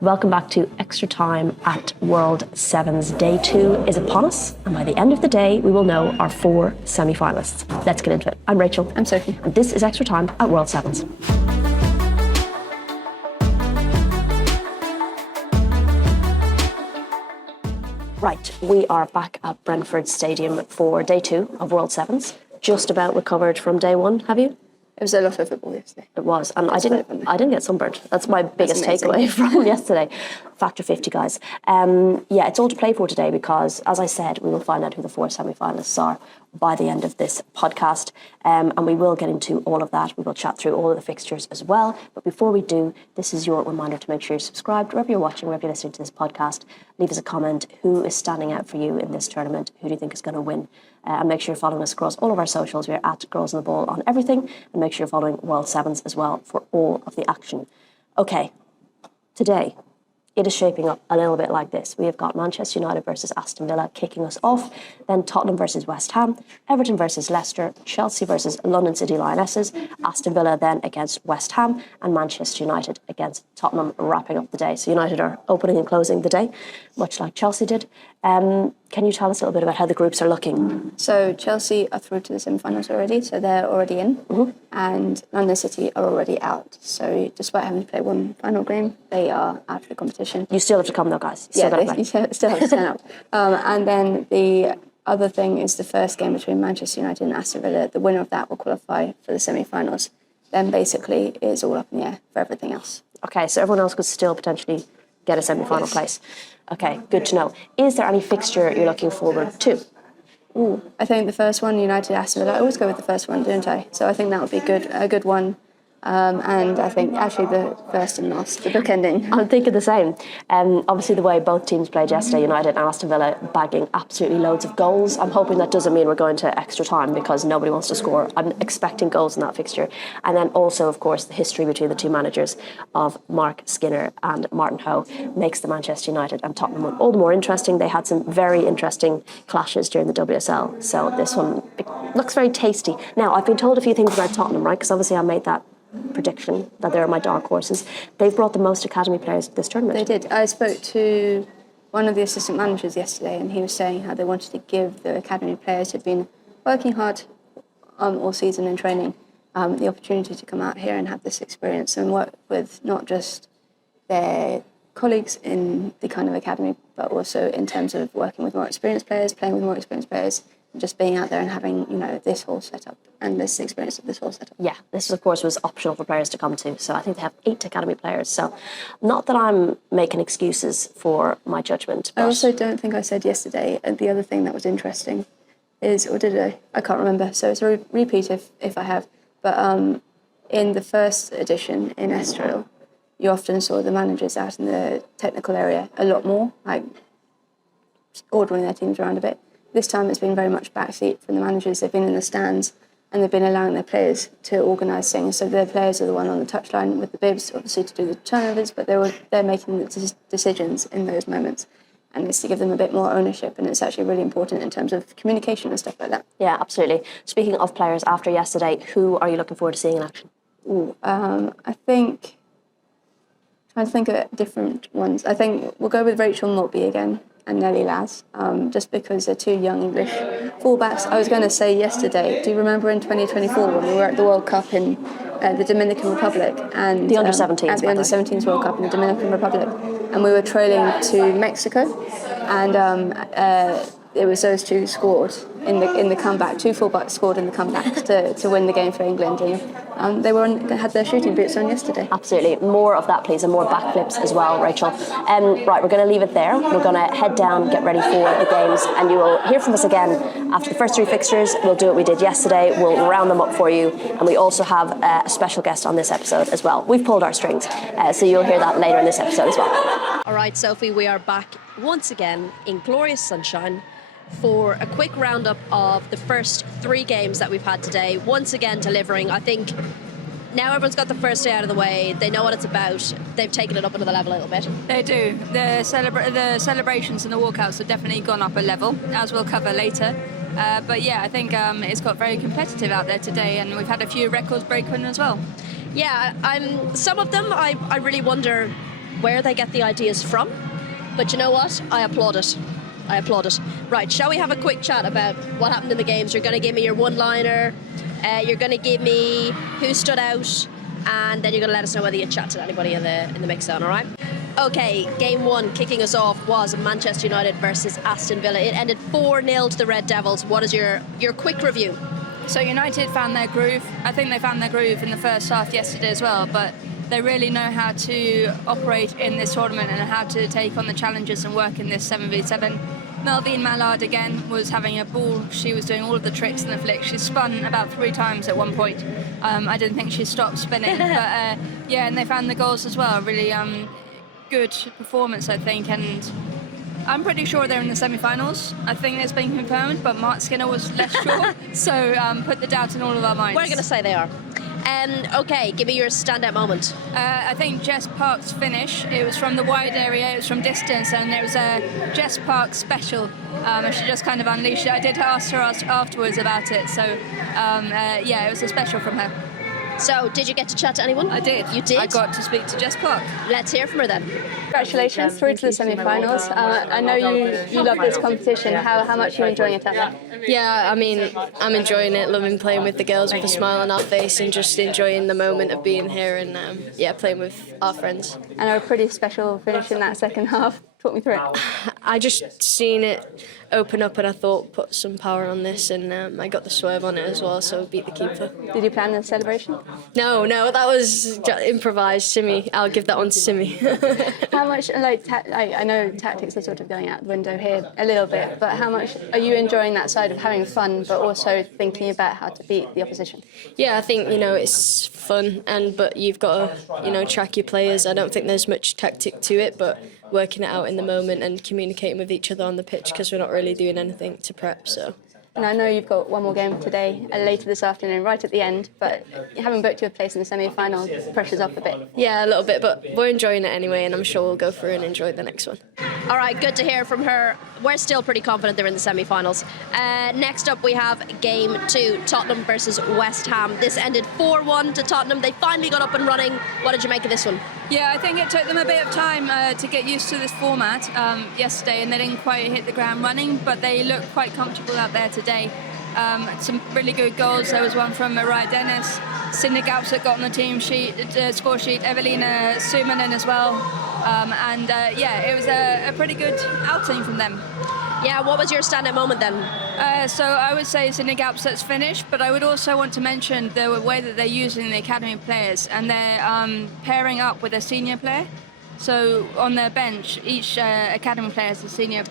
Welcome back to Extra Time at World Sevens. Day 2 is upon us, and by the end of the day, we will know our 4 semi-finalists. Let's get into it. I'm Rachel. I'm Sophie. And this is Extra Time at World Sevens. Right, we are back at Brentford Stadium for Day 2 of World Sevens. Just about recovered from Day 1, have you? It was a lot of football yesterday. It was, and I didn't get sunburned. That's my biggest takeaway from yesterday. Factor 50, guys. Yeah, it's all to play for today because, as I said, we will find out who the 4 semi-finalists are by the end of this podcast, and we will get into all of that. We will chat through all of the fixtures as well. But before we do, this is your reminder to make sure you're subscribed wherever you're watching, wherever you're listening to this podcast. Leave us a comment. Who is standing out for you in this tournament? Who do you think is going to win? And make sure you're following us across all of our socials. We're at Girls on the Ball on everything. And make sure you're following World Sevens as well for all of the action. Okay, today it is shaping up a little bit like this. We have got Manchester United versus Aston Villa kicking us off, then Tottenham versus West Ham, Everton versus Leicester, Chelsea versus London City Lionesses, Aston Villa then against West Ham, and Manchester United against Tottenham wrapping up the day. So United are opening and closing the day, much like Chelsea did. Can you tell us a little bit about how the groups are looking? So Chelsea are through to the semi-finals already, so they're already in, and London City are already out. So despite having to play one final game, they are out of the competition. You still have to come though, guys. You still have to turn up. And then the other thing is the first game between Manchester United and Aston Villa. The winner of that will qualify for the semi-finals. Then basically it's all up in the air for everything else. Okay, so everyone else could still potentially get a semi-final place. Okay, good to know. Is there any fixture you're looking forward to? I think the first one, United Aston Villa. I always go with the first one, don't I? So I think that would be a good one. And I think actually the first and last, the bookending. I'm thinking the same. Obviously the way both teams played yesterday, United and Aston Villa bagging absolutely loads of goals. I'm hoping that doesn't mean we're going to extra time because nobody wants to score. I'm expecting goals in that fixture. And then also, of course, the history between the two managers of Mark Skinner and Martin Ho makes the Manchester United and Tottenham one all the more interesting. They had some very interesting clashes during the WSL. So this one looks very tasty. Now, I've been told a few things about Tottenham, right? Because obviously I made that prediction that they're my dark horses. They've brought the most academy players to this tournament. They did. I spoke to one of the assistant managers yesterday and he was saying how they wanted to give the academy players who've been working hard all season in training the opportunity to come out here and have this experience and work with not just their colleagues in the kind of academy but also in terms of working with more experienced players, playing with more experienced players, and just being out there and having, this whole setup and this experience of this whole setup. Yeah, this of course was optional for players to come to. So I think they have 8 academy players. So not that I'm making excuses for my judgment. I also don't think I said yesterday, and the other thing that was interesting is, or did I? I can't remember. So it's a repeat if I have. But in the first edition in Estoril, you often saw the managers out in the technical area a lot more, like ordering their teams around a bit. This time it's been very much backseat from the managers. They've been in the stands and they've been allowing their players to organise things. So their players are the one on the touchline with the bibs, obviously to do the turnovers, but they're making the decisions in those moments. And it's to give them a bit more ownership, and it's actually really important in terms of communication and stuff like that. Yeah, absolutely. Speaking of players, after yesterday, who are you looking forward to seeing in action? I think... trying to think of different ones. I think we'll go with Rachel Maltby again and Nelly Laz, just because they're 2 young English fullbacks. I was going to say yesterday, do you remember in 2024 when we were at the World Cup in the Dominican Republic? And the Under-17s. At the Under-17s World Cup in the Dominican Republic. And we were trailing to Mexico, and it was those 2 scored in the comeback. 2 fullbacks scored in the comeback to win the game for England, and they had their shooting boots on yesterday. Absolutely, more of that, please, and more backflips as well, Rachel. Right, we're going to leave it there. We're going to head down, get ready for the games, and you will hear from us again after the first 3 fixtures. We'll do what we did yesterday. We'll round them up for you, and we also have a special guest on this episode as well. We've pulled our strings, so you'll hear that later in this episode as well. All right, Sophie, we are back once again in glorious sunshine for a quick roundup of the first 3 games that we've had today. Once again delivering. I think now everyone's got the first day out of the way. They know what it's about. They've taken it up another level a little bit. They do. The celebrations and the walkouts have definitely gone up a level, as we'll cover later. But yeah, I think it's got very competitive out there today, and we've had a few records broken as well. Yeah, some of them I really wonder where they get the ideas from. But you know what? I applaud it. I applaud it. Right, shall we have a quick chat about what happened in the games? You're going to give me your one-liner, you're going to give me who stood out, and then you're going to let us know whether you chat to anybody in the mix zone, all right? Okay, game one, kicking us off, was Manchester United versus Aston Villa. It ended 4-0 to the Red Devils. What is your quick review? So United found their groove. I think they found their groove in the first half yesterday as well, but they really know how to operate in this tournament and how to take on the challenges and work in this 7v7. Melvine Mallard again was having a ball. She was doing all of the tricks and the flicks. She spun about 3 times at one point. I didn't think she stopped spinning, but yeah, and they found the goals as well. Really good performance, I think, and I'm pretty sure they're in the semi-finals. I think it's been confirmed, but Mark Skinner was less sure, so put the doubt in all of our minds. We're going to say they are. Okay, give me your standout moment. I think Jess Park's finish, it was from the wide area, it was from distance, and it was a Jess Park special. She just kind of unleashed it. I did ask her afterwards about it, so yeah, it was a special from her. So, did you get to chat to anyone? I did. You did? I got to speak to Jess Park. Let's hear from her then. Congratulations, through to the semi-finals. I know you love this competition. How much are you enjoying it, Tessa? Yeah, I mean, I'm enjoying it, loving playing with the girls with a smile on our face and just enjoying the moment of being here and, yeah, playing with our friends. And a pretty special finish in that second half. Talk me through it. I just seen it open up and I thought put some power on this and I got the swerve on it as well, so beat the keeper. Did you plan the celebration? No, that was improvised. Simi, I'll give that one to Simi. How much, I know tactics are sort of going out the window here a little bit, but how much are you enjoying that side of having fun, but also thinking about how to beat the opposition? Yeah, I think, it's fun, but you've got to, track your players. I don't think there's much tactic to it, but working it out in the moment and communicating with each other on the pitch because we're not really doing anything to prep, so. And I know you've got one more game today, later this afternoon, right at the end, but you haven't booked your place in the semi-final, pressure's up a bit. Yeah, a little bit, but we're enjoying it anyway, and I'm sure we'll go through and enjoy the next one. All right, good to hear from her. We're still pretty confident they're in the semi-finals. Next up, we have game 2, Tottenham versus West Ham. This ended 4-1 to Tottenham. They finally got up and running. What did you make of this one? Yeah, I think it took them a bit of time to get used to this format yesterday, and they didn't quite hit the ground running, but they looked quite comfortable out there today. Some really good goals. There was one from Mariah Dennis, Cindy Gaupsett got on the team sheet, score sheet, Evelina Sumanen as well. Yeah, it was a pretty good outing from them. Yeah, what was your standout moment then? So I would say Cindy Gaupsett's finish, but I would also want to mention the way that they're using the academy players, and they're pairing up with a senior player. So on their bench, each academy player is a senior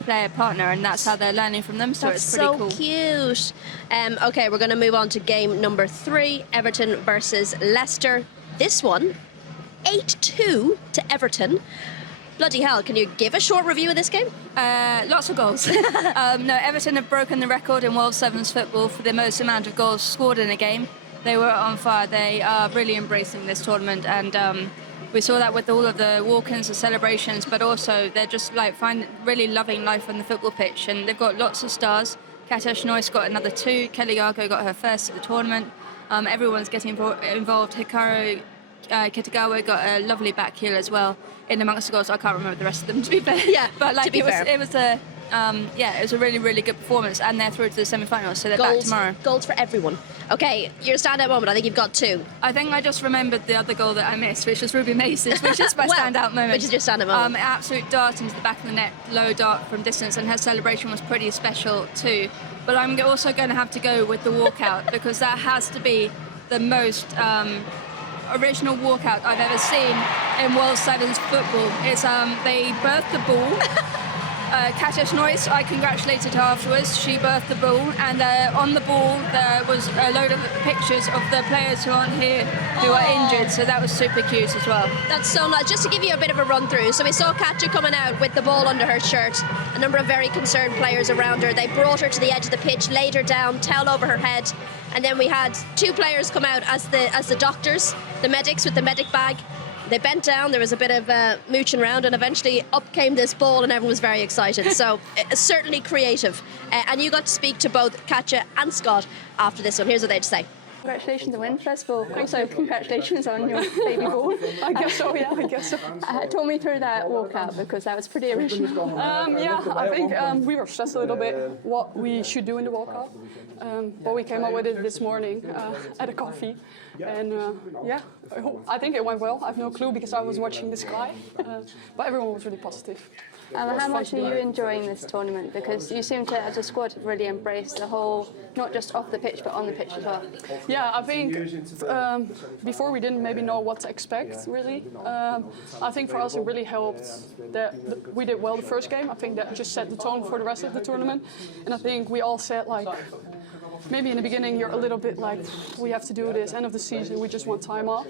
player partner, and that's how they're learning from them, so That's it's pretty cool. Cute. Okay, we're going to move on to game number 3, Everton versus Leicester. This one, 8-2 to Everton. Bloody hell, can you give a short review of this game? Lots of goals. No, Everton have broken the record in World Sevens football for the most amount of goals scored in a game. They were on fire. They are really embracing this tournament, and we saw that with all of the walk-ins and celebrations, but also they're just really loving life on the football pitch, and they've got lots of stars. Katja Schnois got another 2. Kelly Garko got her first at the tournament. Everyone's getting involved. Hikaru Kitagawa got a lovely back heel as well in amongst the goals. I can't remember the rest of them, to be fair. Yeah, but it was a really, really good performance, and they're through to the semi-finals, so they're back tomorrow. Goals for everyone. Okay, your standout moment, I think you've got 2. I think I just remembered the other goal that I missed, which was Ruby Mace's, which is my standout moment. Which is your standout moment? Absolute dart into the back of the net, low dart from distance, and her celebration was pretty special too. But I'm also going to have to go with the walkout, because that has to be the most original walkout I've ever seen in World Sevens football. It's they birthed the ball. Katja Schnois, I congratulated her afterwards. She birthed the ball, and on the ball there was a load of pictures of the players who aren't here, who are injured, so that was super cute as well. That's so nice. Just to give you a bit of a run through, so we saw Katja coming out with the ball under her shirt, a number of very concerned players around her. They brought her to the edge of the pitch, laid her down, towel over her head, and then we had 2 players come out as the doctors, the medics with the medic bag. They bent down, there was a bit of mooching around, and eventually up came this ball, and everyone was very excited. So certainly creative. And you got to speak to both Katja and Scott after this one. Here's what they had to say. Congratulations on winning, first of all. Also, congratulations on your baby boy. I guess so, yeah, I guess so. Talk me through that walkout because that was pretty original. Yeah, I think we were stressed a little bit what we should do in the walkout. But we came up with it this morning at a coffee. And yeah, I think it went well. I have no clue because I was watching the sky. But everyone was really positive. How much are you enjoying this tournament? Because you seem to, as a squad, really embrace the whole, not just off the pitch, but on the pitch as well. Yeah, I think before we didn't maybe know what to expect, really. I think for us it really helped that we did well the first game. I think that just set the tone for the rest of the tournament. And I think we all said, like, maybe in the beginning you're a little bit like, we have to do this, end of the season, we just want time off.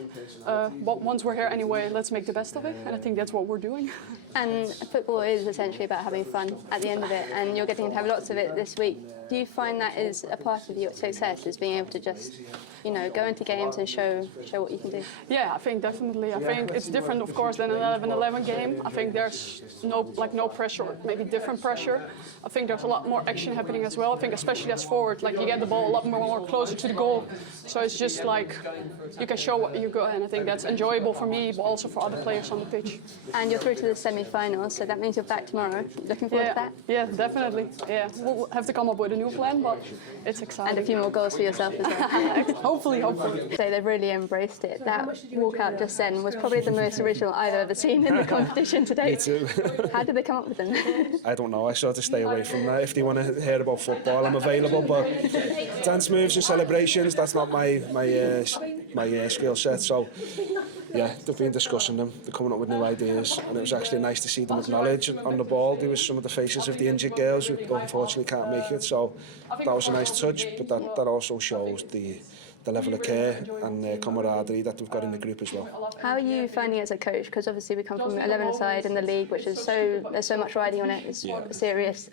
But once we're here anyway, let's make the best of it. And I think that's what we're doing. And football is essentially about having fun at the end of it, and you're getting to have lots of it this week. Do you find that is a part of your success, is being able to just, go into games and show what you can do? Yeah, I think definitely. I think it's different, of course, than an 11-11 game. I think there's no pressure, maybe different pressure. I think there's a lot more action happening as well. I think especially as forward, like you get the ball a lot more closer to the goal. So it's just like you can show what you got, and I think that's enjoyable for me, but also for other players on the pitch. And you're through to the semi-finals, so that means you're back tomorrow. Looking forward to that? Yeah, definitely. Yeah, we'll have to come up with a new plan, but it's exciting. And a few more goals for yourself as well. Hopefully. So they've really embraced it. That walkout just then was probably the most original I've ever seen in the competition today. Me too. How did they come up with them? I don't know. I sort of stay away from that. If they want to hear about football, I'm available. But dance moves and celebrations, that's not my skill set. So yeah, they've been discussing them. They're coming up with new ideas, and it was actually nice to see them acknowledge on the ball. There was some of the faces of the injured girls who unfortunately can't make it. So that was a nice touch. But that also shows the level of care and camaraderie that we've got in the group as well. How are you finding it as a coach? Because obviously we come from 11-a-side in the league, which is there's so much riding on it. It's serious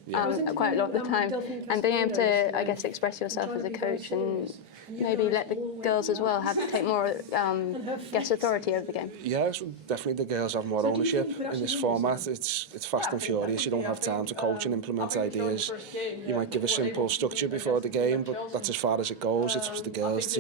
quite a lot of the time. And being able to, I guess, express yourself as a coach and maybe let the girls as well take more authority over the game. Yeah, so definitely the girls have more ownership in this format. It's fast and furious. You don't have time to coach and implement ideas. You might give a simple structure before the game, but that's as far as it goes. It's up to the girls to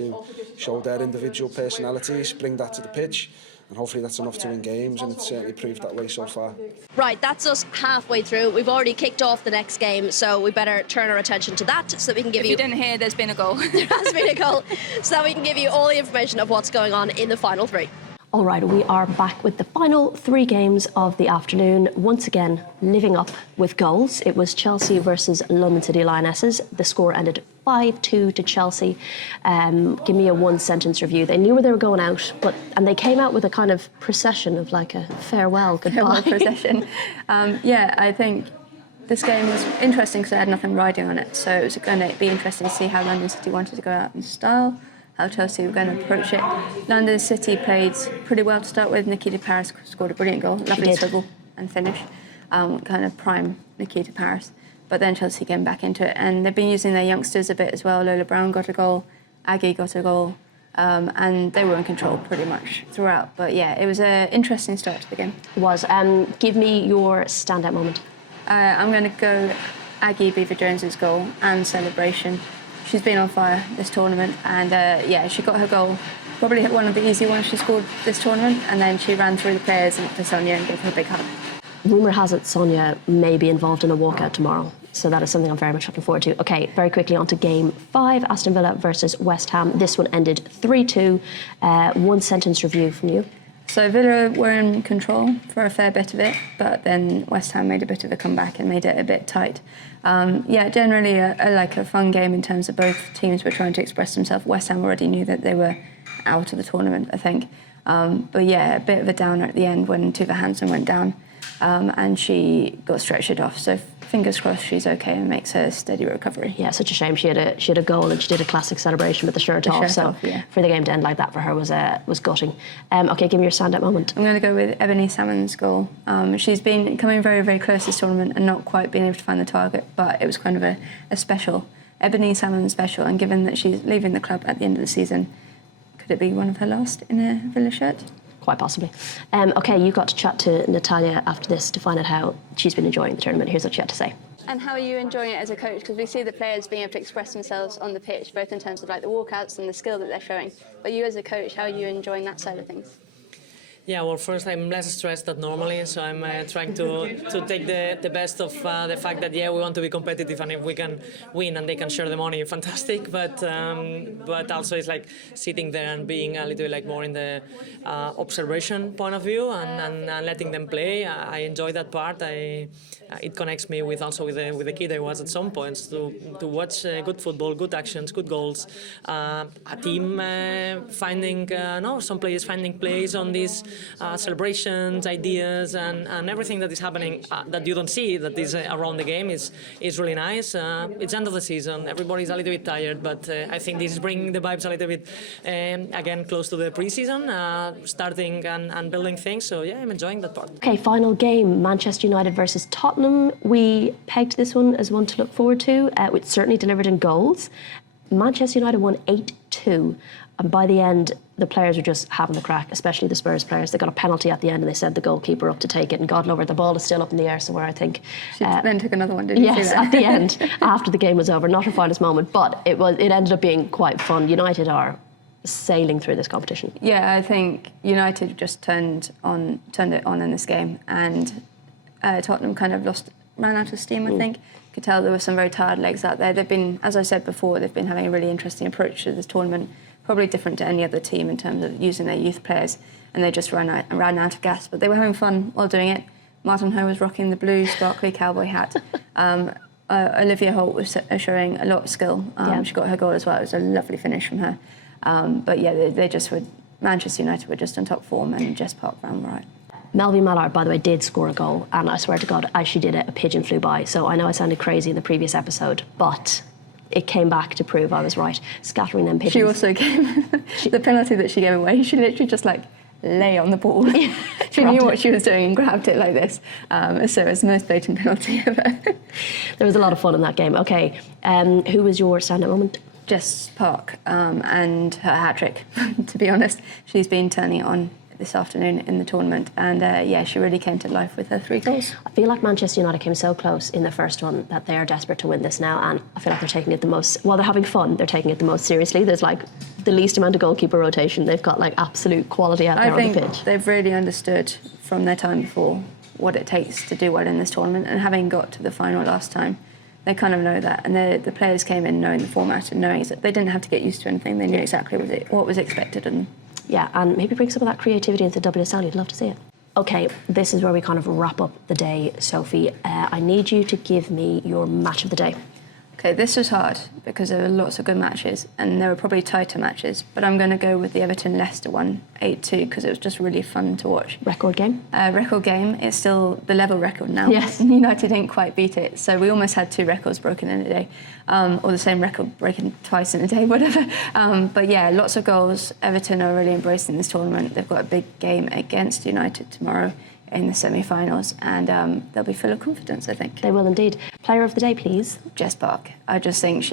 show their individual personalities, bring that to the pitch, and hopefully that's enough to win games, and it's certainly proved that way so far. Right, that's us halfway through. We've already kicked off the next game, so we better turn our attention to that so that we can give If you didn't hear, there's been a goal. There has been a goal, so that we can give you all the information of what's going on in the final three. All right, we are back with the final three games of the afternoon. Once again, living up with goals. It was Chelsea versus London City Lionesses. The score ended 5-2 to Chelsea. Give me a one-sentence review. They knew where they were going out, and they came out with a kind of procession of like a farewell, goodbye. Procession. I think this game was interesting because it had nothing riding on it. So it was going to be interesting to see how London City wanted to go out in style, how Chelsea were going to approach it. London City played pretty well to start with. Nikita Parris scored a brilliant goal, lovely swivel and finish, kind of prime Nikita Parris. But then Chelsea came back into it, and they've been using their youngsters a bit as well. Lola Brown got a goal, Aggie got a goal, and they were in control pretty much throughout. But yeah, it was an interesting start to the game. It was. Give me your standout moment. I'm going to go Aggie Beaver-Jones's goal and celebration. She's been on fire this tournament, and she got her goal. Probably one of the easy ones she scored this tournament, and then she ran through the players and to Sonia and gave her a big hug. Rumour has it Sonia may be involved in a walkout tomorrow, so that is something I'm very much looking forward to. Okay, very quickly on to Game 5, Aston Villa versus West Ham. This one ended 3-2. One sentence review from you. So Villa were in control for a fair bit of it, but then West Ham made a bit of a comeback and made it a bit tight. Generally a fun game in terms of both teams were trying to express themselves. West Ham already knew that they were out of the tournament, I think. A bit of a downer at the end when Tuva Hansen went down, and she got stretchered off. So fingers crossed she's okay and makes her steady recovery. Yeah, such a shame. She had a goal and she did a classic celebration with the shirt off. For the game to end like that for her was gutting. Okay, give me your standout moment. I'm going to go with Ebony Salmon's goal. She's been coming very, very close this tournament and not quite being able to find the target, but it was kind of a special, Ebony Salmon special, and given that she's leaving the club at the end of the season, could it be one of her last in a Villa shirt? Quite possibly. Okay, you got to chat to Natalia after this to find out how she's been enjoying the tournament. Here's what she had to say. And how are you enjoying it as a coach? Because we see the players being able to express themselves on the pitch, both in terms of like the walkouts and the skill that they're showing. But you as a coach, how are you enjoying that side of things? Yeah, well, first I'm less stressed than normally, so I'm trying to take the best of the fact that, yeah, we want to be competitive, and if we can win and they can share the money, fantastic. But also it's like sitting there and being a little bit like more in the observation point of view and letting them play. I enjoy that part. It connects me with the kid I was at some points to watch good football, good actions, good goals, a team finding some players finding plays on these celebrations, ideas, and everything that is happening that you don't see that is around the game is really nice. It's end of the season, everybody's a little bit tired, but I think this is bringing the vibes a little bit again close to the pre-season, starting and building things. So yeah, I'm enjoying that part. Okay, final game, Manchester United versus Tottenham. We pegged this one as one to look forward to. It certainly delivered in goals. Manchester United won 8-2. And by the end, the players were just having the crack, especially the Spurs players. They got a penalty at the end and they sent the goalkeeper up to take it. And God love her, the ball is still up in the air somewhere, I think. She then took another one, didn't you see yes, that? at the end, after the game was over. Not her finest moment, but it ended up being quite fun. United are sailing through this competition. Yeah, I think United just turned it on in this game, and Tottenham kind of ran out of steam, I think. Could tell there were some very tired legs out there. They've been, as I said before, they've been having a really interesting approach to this tournament, probably different to any other team in terms of using their youth players, and they just ran out of gas. But they were having fun while doing it. Martin Ho was rocking the blue sparkly cowboy hat. Olivia Holt was showing a lot of skill. She got her goal as well. It was a lovely finish from her. But yeah, they just were, Manchester United were just on top form, and Jess Park ran right. Melvie Mallard, by the way, did score a goal, and I swear to God, as she did it, a pigeon flew by. So I know I sounded crazy in the previous episode, but it came back to prove I was right, scattering them pigeons. She also gave the penalty that she gave away. She literally just like lay on the ball. She knew what she was doing and grabbed it like this. So it was the most blatant penalty ever. There was a lot of fun in that game. Okay, who was your standout moment? Jess Park and her hat-trick, to be honest. She's been turning it on this afternoon in the tournament, and yeah, she really came to life with her 3 goals. I feel like Manchester United came so close in the first one that they are desperate to win this now, and I feel like they're taking it the most, while they're having fun, they're taking it the most seriously. There's like the least amount of goalkeeper rotation. They've got like absolute quality out there on the pitch. I think they've really understood from their time before what it takes to do well in this tournament, and having got to the final last time, they kind of know that, and the players came in knowing the format and knowing that they didn't have to get used to anything. They knew exactly what was expected of them. Yeah, and maybe bring some of that creativity into WSL. You'd love to see it. Okay, this is where we kind of wrap up the day, Sophie. I need you to give me your match of the day. Okay, this was hard because there were lots of good matches and there were probably tighter matches, but I'm going to go with the Everton-Leicester one, 8-2, because it was just really fun to watch. Record game? Record game. It's still the level record now. Yes. United didn't quite beat it, so we almost had 2 records broken in a day, or the same record broken twice in a day, whatever. But yeah, lots of goals. Everton are really embracing this tournament. They've got a big game against United tomorrow in the semi-finals, and they'll be full of confidence, I think. They will indeed. Player of the day, please. Jess Park. I just think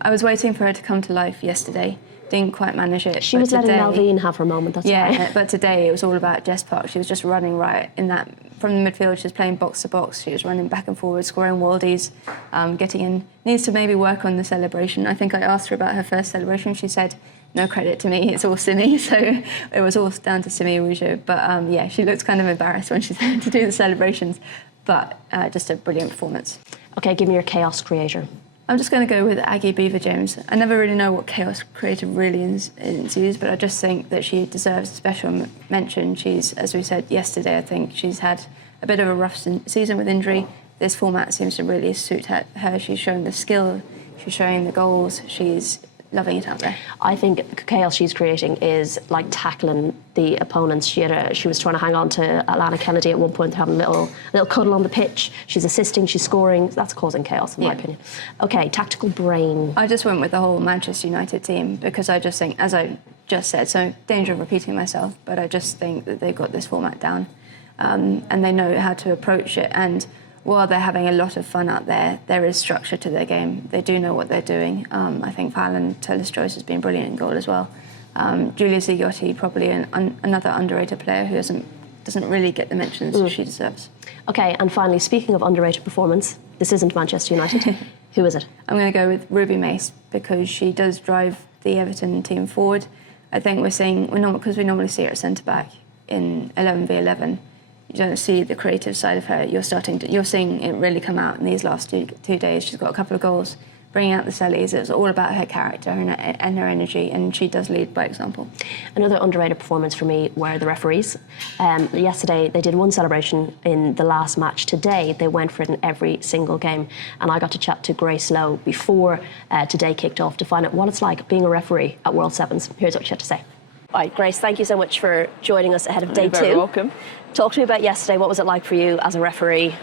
I was waiting for her to come to life yesterday. Didn't quite manage it. She was letting Melvine have her moment, that's yeah, why. But today it was all about Jess Park. She was just running right in that, from the midfield, she was playing box to box. She was running back and forward, scoring worldies, getting in. Needs to maybe work on the celebration. I think I asked her about her first celebration. She said, no credit to me, it's all Simi. So it was all down to Simi Aoujo. But yeah, she looks kind of embarrassed when she's had to do the celebrations. But just a brilliant performance. Okay, give me your chaos creator. I'm just going to go with Aggie Beever-James. I never really know what chaos creator really ensues, but I just think that she deserves a special mention. She's, as we said yesterday, I think she's had a bit of a rough season with injury. This format seems to really suit her. She's showing the skill, she's showing the goals, she's loving it out there. I think the chaos she's creating is like tackling the opponents. She was trying to hang on to Alana Kennedy at one point, having a little cuddle on the pitch. She's assisting, she's scoring. That's causing chaos, in my opinion. Okay, tactical brain. I just went with the whole Manchester United team because I just think, as I just said, so danger of repeating myself, but I just think that they've got this format down, and they know how to approach it. And while they're having a lot of fun out there, there is structure to their game. They do know what they're doing. I think Fallon Turles-Joyce has been brilliant in goal as well. Julia Zigotti, probably another underrated player who doesn't really get the mentions she deserves. Okay, and finally, speaking of underrated performance, this isn't Manchester United. Who is it? I'm going to go with Ruby Mace because she does drive the Everton team forward. I think because we normally see her at centre back in 11v11. You don't see the creative side of her. You're seeing it really come out in these last two days. She's got a couple of goals, bringing out the Sellies. It's all about her character and her energy, and she does lead by example. Another underrated performance for me were the referees. Yesterday, they did one celebration in the last match. Today, they went for it in every single game. And I got to chat to Grace Lowe before today kicked off to find out what it's like being a referee at World Sevens. Here's what she had to say. All right, Grace, thank you so much for joining us ahead of day 2. You're very welcome. Talk to me about yesterday. What was it like for you as a referee?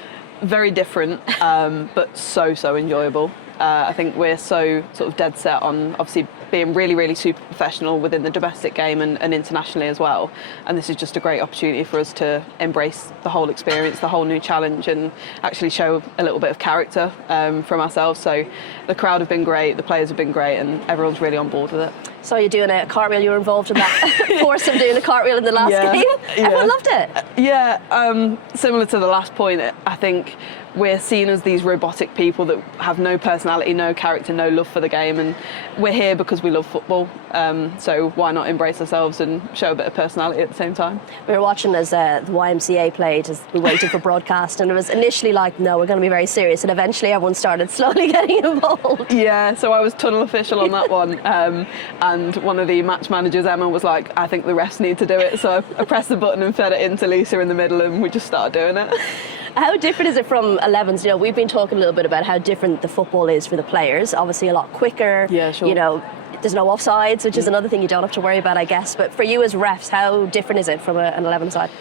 Very different, but so enjoyable. I think we're so sort of dead set on obviously being really super professional within the domestic game and internationally as well. And this is just a great opportunity for us to embrace the whole experience, the whole new challenge, and actually show a little bit of character from ourselves. So the crowd have been great, the players have been great, and everyone's really on board with it. So you're doing a cartwheel, you were involved in that foursome doing a cartwheel in the last game. Everyone loved it. Yeah, similar to the last point, I think we're seen as these robotic people that have no personality, no character, no love for the game, and we're here because we love football, so why not embrace ourselves and show a bit of personality at the same time. We were watching as the YMCA played, as we waited for broadcast, and it was initially like, no, we're going to be very serious, and eventually everyone started slowly getting involved. Yeah, so I was tunnel official on that one, and one of the match managers, Emma, was like, I think the refs need to do it, so I pressed the button and fed it into Lisa in the middle, and we just started doing it. How different is it from 11s? You know, we've been talking a little bit about how different the football is for the players. Obviously a lot quicker. Yeah, sure. You know, there's no offsides, which is another thing you don't have to worry about, I guess. But for you as refs, how different is it from an 11 side?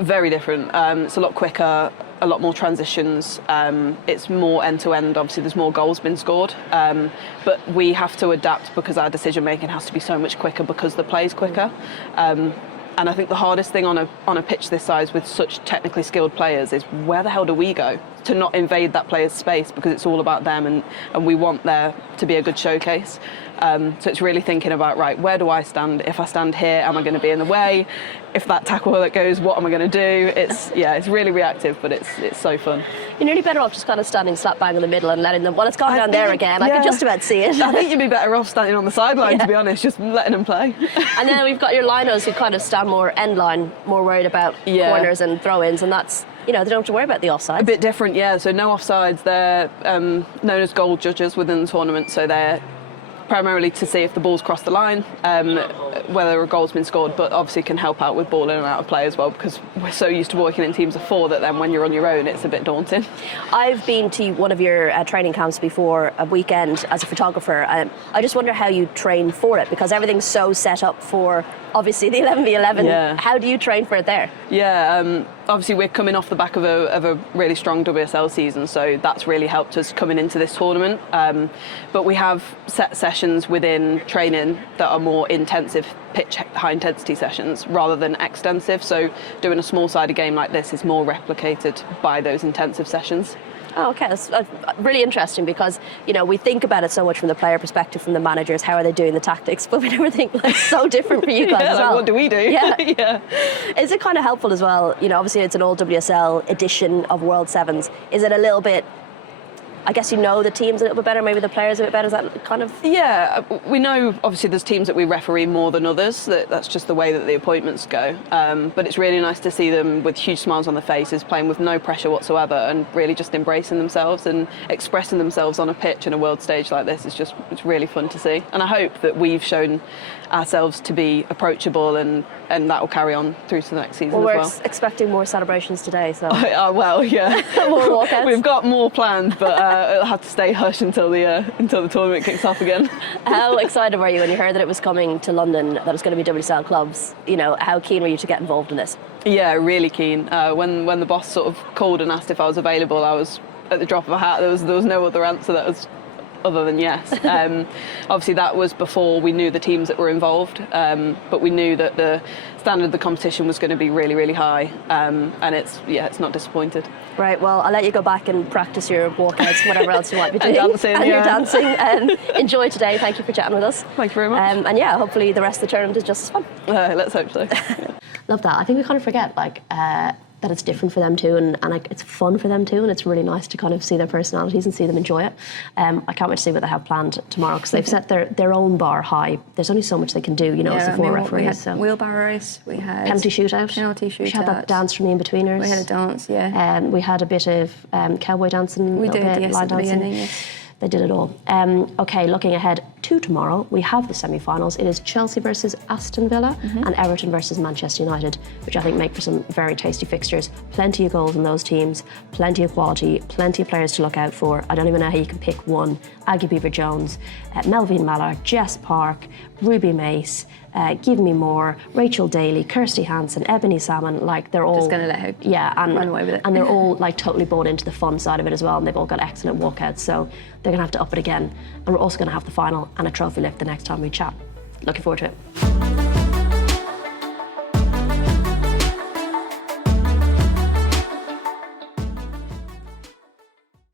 Very different. It's a lot quicker, a lot more transitions. It's more end-to-end. Obviously, there's more goals been scored. But we have to adapt because our decision-making has to be so much quicker because the play's quicker. And I think the hardest thing on a pitch this size with such technically skilled players is where the hell do we go to not invade that player's space, because it's all about them and we want there to be a good showcase. So it's really thinking about, right, where do I stand? If I stand here, am I going to be in the way? If that tackle that goes, what am I going to do? It's really reactive, but it's so fun. You're nearly better off just kind of standing slap bang in the middle and letting them, well, it's gone down there again. I can just about see it. I think you'd be better off standing on the sideline, to be honest, just letting them play. And then we've got your linos who kind of stand more end line, more worried about corners and throw-ins, and that's, you know, they don't have to worry about the offsides. A bit different, yeah. So no offsides. They're known as goal judges within the tournament, so they're primarily to see if the ball's crossed the line, whether a goal's been scored, but obviously can help out with ball in and out of play as well, because we're so used to working in teams of 4 that then when you're on your own, it's a bit daunting. I've been to one of your training camps before, a weekend, as a photographer. I just wonder how you train for it, because everything's so set up for, obviously, the 11v11. Yeah. How do you train for it there? Yeah, obviously we're coming off the back of a really strong WSL season, so that's really helped us coming into this tournament. But we have set sessions within training that are more intensive pitch, high intensity sessions rather than extensive. So doing a small sided game like this is more replicated by those intensive sessions. Oh, okay, that's really interesting, because, you know, we think about it so much from the player perspective, from the managers, how are they doing the tactics, but we never think like so different for you guys as well. Like, what do we do? Yeah. Yeah. Is it kind of helpful as well? You know, obviously it's an old WSL edition of World Sevens. Is it a little bit, I guess you know the teams a little bit better, maybe the players a bit better, is that kind of... Yeah, we know obviously there's teams that we referee more than others, that's just the way that the appointments go, but it's really nice to see them with huge smiles on their faces, playing with no pressure whatsoever and really just embracing themselves and expressing themselves on a pitch and a world stage like this. It's really fun to see, and I hope that we've shown ourselves to be approachable, and that will carry on through to the next season as well. We're expecting more celebrations today, so... Well, yeah. More walkouts. We've got more planned, but it'll have to stay hush until the tournament kicks off again. How excited were you when you heard that it was coming to London, that it was going to be WSL clubs? You know, how keen were you to get involved in this? Yeah, really keen. When the boss sort of called and asked if I was available, I was at the drop of a hat. There was no other answer that was other than yes. Obviously that was before we knew the teams that were involved, but we knew that the standard of the competition was going to be really, really high, and it's not disappointed. Right, well, I'll let you go back and practice your walkouts, whatever else you might be doing. And your dancing. Enjoy today. Thank you for chatting with us. Thank you very much. And yeah, hopefully the rest of the tournament is just as fun. Let's hope so. Yeah. Love that. I think we kind of forget, like, that it's different for them too, and like, it's fun for them too, and it's really nice to kind of see their personalities and see them enjoy it. I can't wait to see what they have planned tomorrow, because they've set their own bar high. There's only so much they can do, you know, as the four referees. We had so. wheelbarrow race, we had Penalty shootout. We had that dance from the in-betweeners. We had a dance, yeah. We had a bit of cowboy dancing. We a did, bit, yes, line at the dancing. beginning, yes. They did it all. Okay, looking ahead to tomorrow, we have the semi-finals. It is Chelsea versus Aston Villa and Everton versus Manchester United, which I think make for some very tasty fixtures. Plenty of goals in those teams, plenty of quality, plenty of players to look out for. I don't even know how you can pick one. Aggie Beaver-Jones, Melvin Mallard, Jess Park, Ruby Mace, Give Me More, Rachel Daly, Kirsty Hansen, Ebony Salmon, like they're all... Just going to let her run away with it. And they're all like totally bought into the fun side of it as well, and they've all got excellent walkouts, so they're going to have to up it again. And we're also going to have the final and a trophy lift the next time we chat. Looking forward to it.